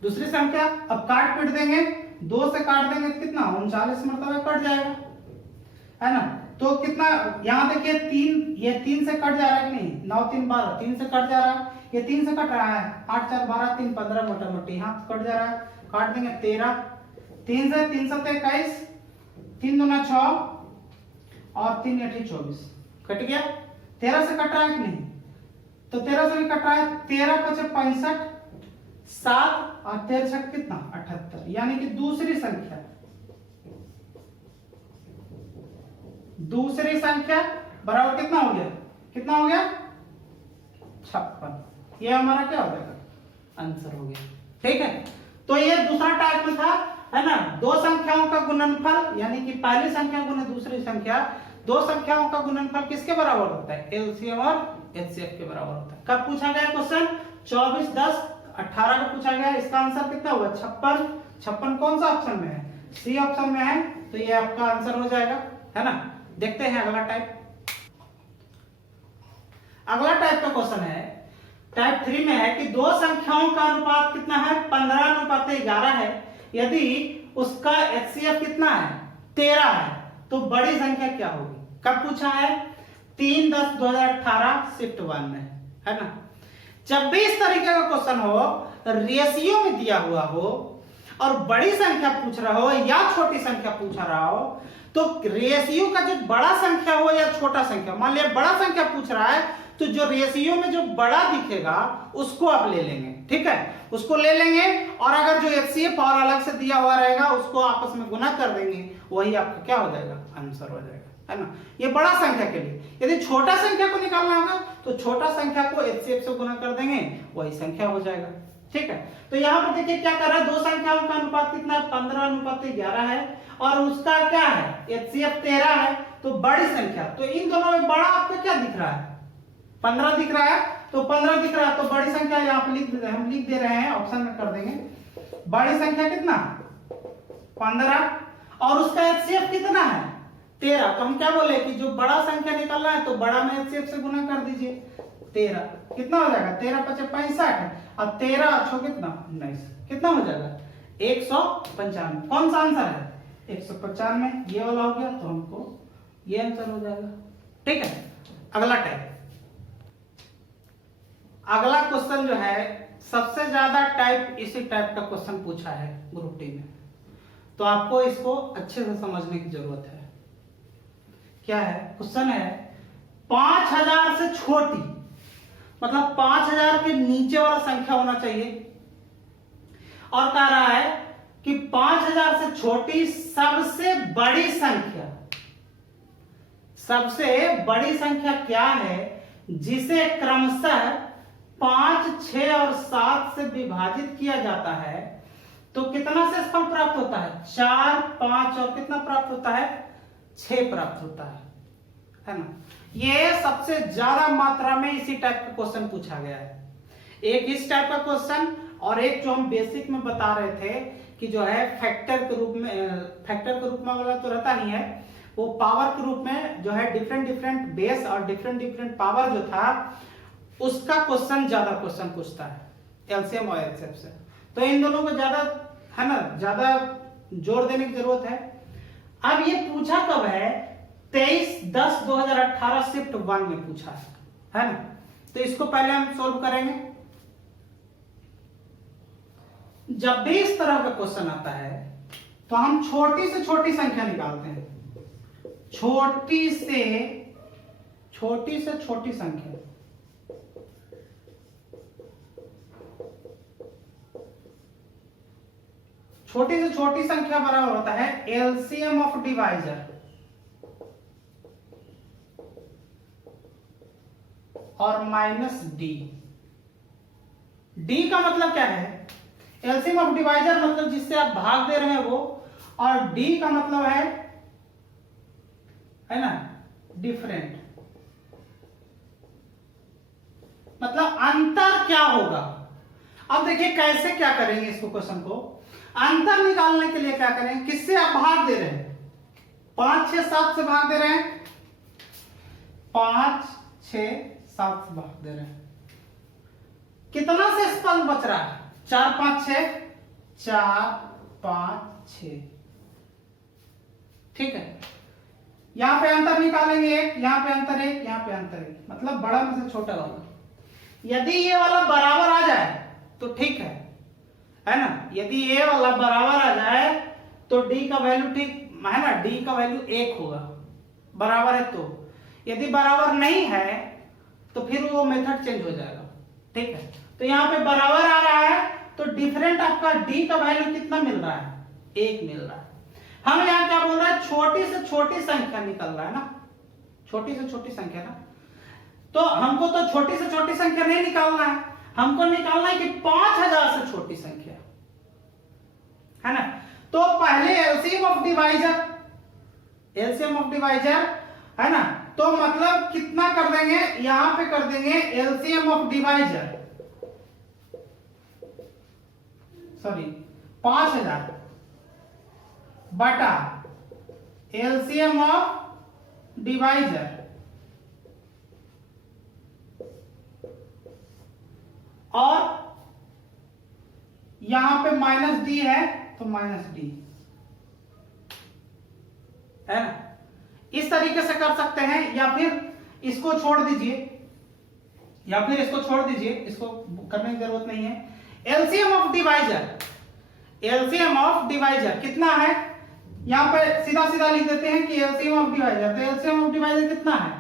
दूसरी संख्या। अब काट पीट देंगे, 2 से काट देंगे कितना 39 मरतबा कट जाएगा, है ना। तो कितना यहाँ देखिए 3, ये 3 से कट जा रहा है कि नहीं, 9 3 12, 3 से कट जा रहा है, ये 3 से कट रहा है, 8 4 12 3 15 मोटा मोटी यहाँ कट जा रहा है, काट देंगे 13, 3 से 3 7 21, 3 दूना 6 और 3 8 24 कट गया। 13 से कट रहा है कि नहीं, तो 13 से भी कट रहा है, 13 5 65 7 और 13 6 कितना 78, यानी कि दूसरी संख्या, दूसरी संख्या बराबर कितना हो गया, कितना हो गया 56। ये हमारा क्या हो जाएगा आंसर हो गया, ठीक है। तो ये दूसरा टाइप में था, है ना, दो संख्याओं का गुणनफल, यानी कि पहली संख्या गुना दूसरी संख्या, दो संख्याओं का गुणनफल किसके बराबर होता है, एलसीएम और एचसीएफ के बराबर होता है। कब पूछा गया क्वेश्चन 24 10 18 का पूछा गया। इसका आंसर कितना हुआ 56। 56 कौन सा ऑप्शन में है, सी ऑप्शन में है, तो ये आपका आंसर हो जाएगा, है ना। देखते हैं अगला टाइप। अगला टाइप का क्वेश्चन है टाइप 3 में है कि दो संख्याओं का अनुपात कितना है 15:11 है, यदि उसका एचसीएफ कितना है 13 है, तो बड़ी संख्या क्या होगी। कब पूछा है 3/10/2018 शिफ्ट 1 में, है ना। जब भी इस तरीके का क्वेश्चन हो, रेशियो में दिया हुआ हो और बड़ी संख्या पूछ रहा हो या छोटी संख्या पूछ रहा हो, तो रेशियो का जो बड़ा संख्या हो या छोटा संख्या, मान लिया बड़ा संख्या पूछ रहा है, तो जो रेशियो में जो बड़ा दिखेगा उसको आप ले लेंगे, ठीक है, उसको ले लेंगे। और अगर जो एचसीएफ और अलग से दिया हुआ रहेगा उसको आपस में गुना कर देंगे, वही आपका क्या हो जाएगा आंसर हो जाएगा, है ना। ये बड़ा संख्या के लिए। यदि छोटा संख्या को निकालना होगा तो छोटा संख्या को एचसीएफ से गुना कर देंगे, वही संख्या हो जाएगा, ठीक है। तो यहाँ पर देखिए क्या कर रहा है, दो संख्याओं का अनुपात कितना है 15:11 है और उसका क्या है एचसीएफ 13 है, तो बड़ी संख्या, तो इन दोनों में बड़ा आपको क्या दिख रहा है 15 दिख रहा है, तो 15 दिख रहा है, तो बड़ी संख्या यहाँ पे हम लिख दे रहे हैं, ऑप्शन में कर देंगे। बड़ी संख्या कितना 15 और उसका एचसीएफ कितना है 13, तो हम क्या बोले कि जो बड़ा संख्या निकालना है तो बड़ा में एचसीएफ से गुना कर दीजिए 13, कितना हो जाएगा 13 5 65 और 13 8 कितना 19, कितना हो जाएगा 195। कौन सा आंसर है 195, ये वाला हो गया, तो हमको ये आंसर हो जाएगा, ठीक है। अगला टाइप, अगला क्वेश्चन जो है सबसे ज्यादा टाइप इसी टाइप का क्वेश्चन पूछा है ग्रुप डी में, तो आपको इसको अच्छे से समझने की जरूरत है। क्या है क्वेश्चन है 5000 से छोटी, मतलब 5000 के नीचे वाला संख्या होना चाहिए, और कह रहा है कि 5000 से छोटी सबसे बड़ी संख्या, सबसे बड़ी संख्या क्या है जिसे क्रमशः 5 6 और 7 से विभाजित किया जाता है, तो कितना शेषफल प्राप्त होता है 4 5 और कितना प्राप्त होता है 6 प्राप्त होता है ना। ये सबसे ज्यादा मात्रा में इसी टाइप का क्वेश्चन पूछा गया है। एक इस टाइप का क्वेश्चन और एक जो हम बेसिक में बता रहे थे कि जो है फैक्टर के रूप में, फैक्टर के रूप में वाला तो रहता नहीं है, वो पावर के रूप में जो है डिफरेंट डिफरेंट बेस और डिफरेंट डिफरेंट पावर जो था उसका क्वेश्चन ज्यादा क्वेश्चन पूछता है, एलसीएम और एचसीएफ से। तो इन दोनों को ज्यादा है ना, ज्यादा जोर देने की जरूरत है। अब ये पूछा कब है, 23/10/2018 शिफ्ट 1 में पूछा है ना। तो इसको पहले हम सोल्व करेंगे। जब भी इस तरह का क्वेश्चन आता है तो हम छोटी से छोटी संख्या निकालते हैं, छोटी से छोटी संख्या। छोटी से छोटी संख्या बराबर होता है एलसीएम ऑफ डिवाइजर और माइनस डी। डी का मतलब क्या है, एलसीएम ऑफ डिवाइजर मतलब जिससे आप भाग दे रहे हैं वो, और डी का मतलब है ना डिफरेंट, मतलब अंतर क्या होगा। अब देखिए कैसे क्या करेंगे इसको, क्वेश्चन को अंतर निकालने के लिए क्या करें, किससे आप भाग दे रहे हैं, 5 6 7 से भाग दे रहे हैं, 5 6 7 से भाग दे रहे हैं। कितना से स्पंद बच रहा है, 4 5 6, 4 5 6, ठीक है। यहां पे अंतर निकालेंगे एक, यहां पे अंतर एक, यहां पे अंतर एक, मतलब बड़ा में से छोटा वाला। यदि ये वाला बराबर आ जाए तो ठीक है ना। यदि ये वाला बराबर आ जाए तो डी का वैल्यू ठीक है ना, डी का वैल्यू 1 होगा, बराबर है तो। यदि बराबर नहीं है तो फिर वो मेथड चेंज हो जाएगा, ठीक है। तो यहाँ पे बराबर आ रहा है तो डिफरेंट आपका डी का वैल्यू कितना मिल रहा है, 1 मिल रहा है। हम यहाँ क्या बोल रहे हैं, छोटी से छोटी संख्या निकल रहा है ना, छोटी से छोटी संख्या ना। तो हमको तो छोटी से छोटी संख्या नहीं निकालना है, हमको निकालना है कि 5000 से छोटी संख्या, है ना। तो पहले एलसीएम ऑफ डिवाइजर है ना, तो मतलब कितना कर देंगे, यहां पे कर देंगे एलसीएम ऑफ डिवाइजर, सॉरी 5000 बटा एलसीएम ऑफ डिवाइजर और यहां पे माइनस डी है तो माइनस डी, है ना। इस तरीके से कर सकते हैं, या फिर इसको छोड़ दीजिए, इसको करने की जरूरत नहीं है। एलसीएम ऑफ डिवाइजर कितना है, यहां पे सीधा सीधा लिख देते हैं कि एलसीएम ऑफ डिवाइजर, तो एलसीएम ऑफ डिवाइजर कितना है,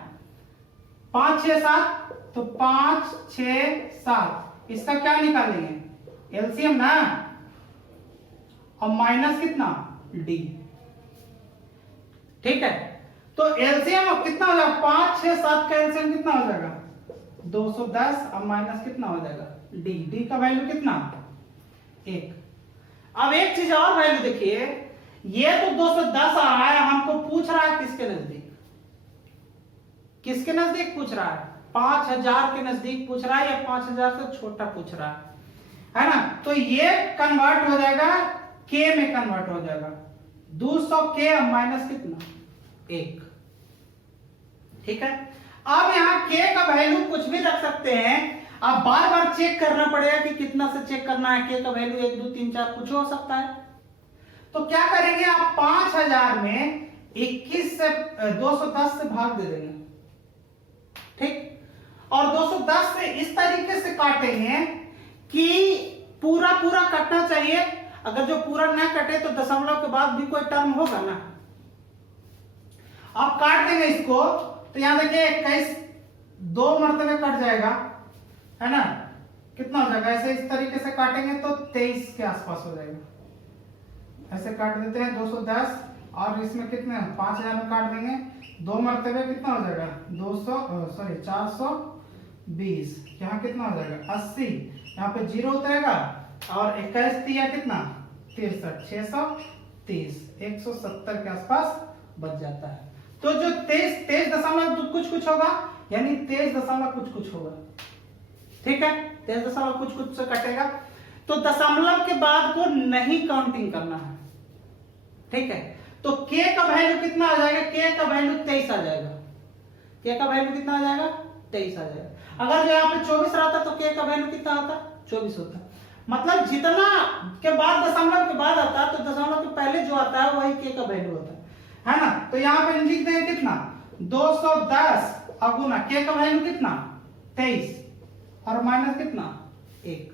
5 6 7, तो 5 6 7, इसका क्या निकालेंगे, एलसीएम ना, और माइनस कितना, डी, ठीक है। तो एलसीएम कितना हो जाएगा, 5 6 7 का एलसीएम कितना हो जाएगा, 210, और माइनस कितना हो जाएगा, डी। डी का वैल्यू कितना, 1। अब एक चीज और वैल्यू देखिए, ये तो 210 आ रहा है, हमको पूछ रहा है किसके नजदीक पूछ रहा है, 5000 के नजदीक पूछ रहा है या 5000 से छोटा पूछ रहा है ना। तो ये कन्वर्ट हो जाएगा के में, कन्वर्ट हो जाएगा 200 के माइनस कितना, 1, ठीक है। अब यहाँ के का वैल्यू कुछ भी रख सकते हैं, आप बार बार चेक करना पड़ेगा कि कितना से चेक करना है, के का वैल्यू 1 2 3 4 कुछ हो सकता है। तो क्या करेंगे, आप 5000 में 21 से 210 से भाग दे देंगे, ठीक। और 210 से इस तरीके से काटेंगे कि पूरा कटना चाहिए। अगर जो पूरा ना कटे तो दशमलव के बाद भी कोई टर्म होगा ना, आप काट देंगे इसको। तो यहां देखिए 21 2 मरतबे कट जाएगा, है ना, कितना हो जाएगा, ऐसे इस तरीके से काटेंगे तो 23 के आसपास हो जाएगा। ऐसे काट देते हैं 210, और इसमें कितने 5000 में काट देंगे, 2 मरतबे कितना हो जाएगा, 420, यहाँ कितना हो जाएगा 80, यहाँ पे 0 उतरेगा, और 21 दिया कितना 63, 630, 170 के आसपास बच जाता है। तो जो 23 दशमलव कुछ होगा, यानी 23 दशमलव कुछ होगा, ठीक है। 23 दशमलव कुछ से कटेगा, तो दशमलव के बाद को नहीं काउंटिंग करना है, ठीक है। तो के का वैल्यू कितना आ जाएगा, के का वैल्यू 23 आ जाएगा, के का वैल्यू कितना आ जाएगा, 23 आ जाएगा। अगर जो यहाँ पे 24 रहता तो के का वैल्यू कितना आता, 24 होता है। मतलब जितना के बाद दशमलव के बाद आता है तो दशमलव के पहले जो आता है वही के का वैल्यू होता है ना। तो यहाँ पे लिख देंगे कितना 210 और गुना के का वैल्यू कितना 23 और माइनस कितना 1।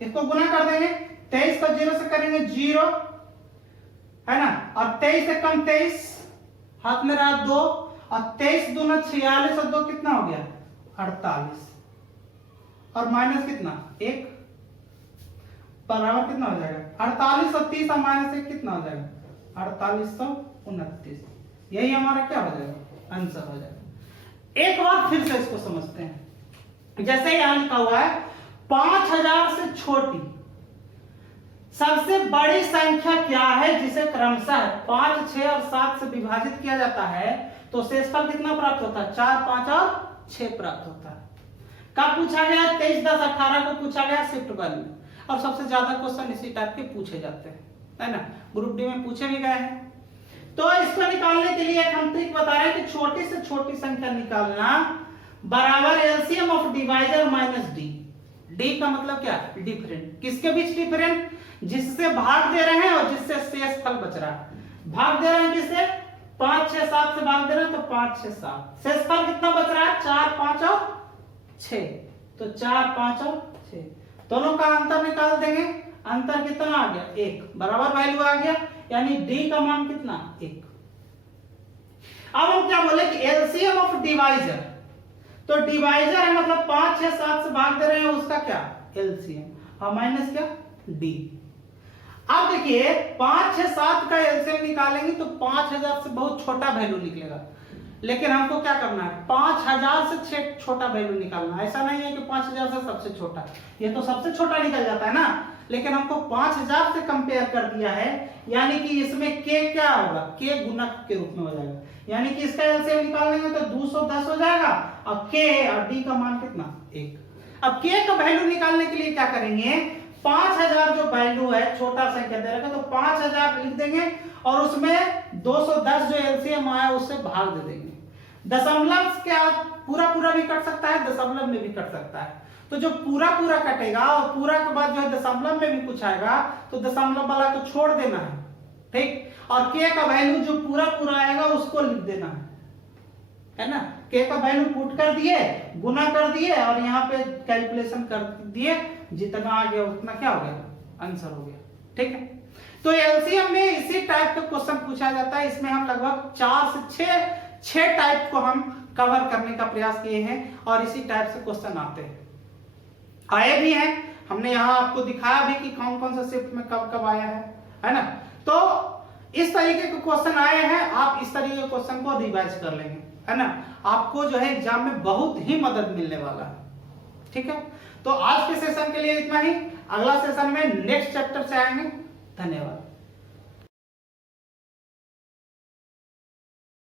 इसको गुना कर देंगे, 23 को 0 से करेंगे 0 है ना, और 23 से कम 23 हाथ में रहा 2 और 23 दूना 46 और 2 कितना हो गया 48 और माइनस कितना 1 बराबर कितना हो जाएगा 48 और 30 और माइनस 1 कितना हो जाएगा 4829। यही हमारा क्या हो जाएगा आंसर हो जाएगा। एक बार फिर से इसको समझते हैं। जैसे यहां लिखा हुआ है 5000 से छोटी सबसे बड़ी संख्या क्या है जिसे क्रमशः 5, 6 और 7 से विभाजित किया जाता है तो शेषफल कितना प्राप्त होता है 4, 5 और 6 प्राप्त होता है। कब पूछा गया 23, 10, 18 को पूछा गया शिफ्ट वन में, और सबसे ज्यादा क्वेश्चन इसी टाइप के पूछे जाते हैं है ना, ग्रुप डी में पूछे भी गए हैं। तो इसको निकालने के लिए हम ट्रिक बता रहे हैं कि छोटी से छोटी संख्या निकालना बराबर LCM of divisor minus D. D का मतलब क्या डिफरेंट, किसके बीच डिफरेंट, जिससे भाग दे रहे हैं और जिससे शेषफल बच रहा है। भाग दे रहे हैं किससे 5, 6, 7 से भाग दे रहे हैं तो 5, 6, 7, शेषफल कितना बच रहा है 4, 5 और 6, तो 4, 5 और 6 दोनों का अंतर निकाल देंगे। अंतर कितना आ गया 1 बराबर वैल्यू आ गया, यानी डी का मान कितना 1। अब हम क्या बोले कि एलसीएम ऑफ डिवाइजर, तो डिवाइजर है मतलब 5, 6, 7 से भाग दे रहे हैं उसका क्या एलसीएम और माइनस क्या डी। अब देखिए 5, 6, 7 का एलसीएम निकालेंगे तो 5000 से बहुत छोटा वैल्यू निकलेगा, लेकिन हमको क्या करना है 5000 से छोटा वैल्यू निकालना। ऐसा नहीं है कि 5000 से सबसे छोटा, ये तो सबसे छोटा निकल जाता है ना, लेकिन हमको 5000 से कंपेयर कर दिया है, यानी कि इसमें के क्या होगा के गुणक के रूप में हो जाएगा, यानी कि इसका एलसीएम निकालेंगे तो 210 हो जाएगा और के और डी का मान कितना 1। अब के का वैल्यू निकालने के लिए क्या करेंगे 5000 जो वैल्यू है छोटा संख्या दे रखा तो 5000 लिख देंगे और उसमें 210 जो एलसीएम आया उससे भाग दे देंगे। दशमलव क्या पूरा पूरा भी कट सकता है, दशमलव में भी कट सकता है, तो जो पूरा पूरा कटेगा और पूरा के बाद जो है दशमलव में भी कुछ आएगा तो दशमलव वाला को छोड़ देना है, ठीक। और के का वैल्यू जो पूरा पूरा आएगा उसको लिख देना है ना। के का वैल्यू पुट कर दिए, गुना कर दिए और यहाँ पे कैलकुलेशन कर दिए, जितना आ गया उतना क्या हो गया आंसर हो गया, ठीक है। तो एलसीएम में इसी टाइप का क्वेश्चन पूछा जाता है। इसमें हम लगभग 4 से 6 टाइप को हम कवर करने का प्रयास किए हैं और इसी टाइप से क्वेश्चन आते हैं, आए भी हैं। हमने यहाँ आपको दिखाया भी कि कौन कौन सा शिफ्ट में कब कब आया है ना। तो इस तरीके के क्वेश्चन आए हैं, आप इस तरीके के क्वेश्चन को रिवाइज कर लेंगे, है ना। आपको जो है एग्जाम में बहुत ही मदद मिलने वाला है, ठीक है। तो आज के सेशन के लिए इतना ही, अगला सेशन में नेक्स्ट चैप्टर से आएंगे। धन्यवाद।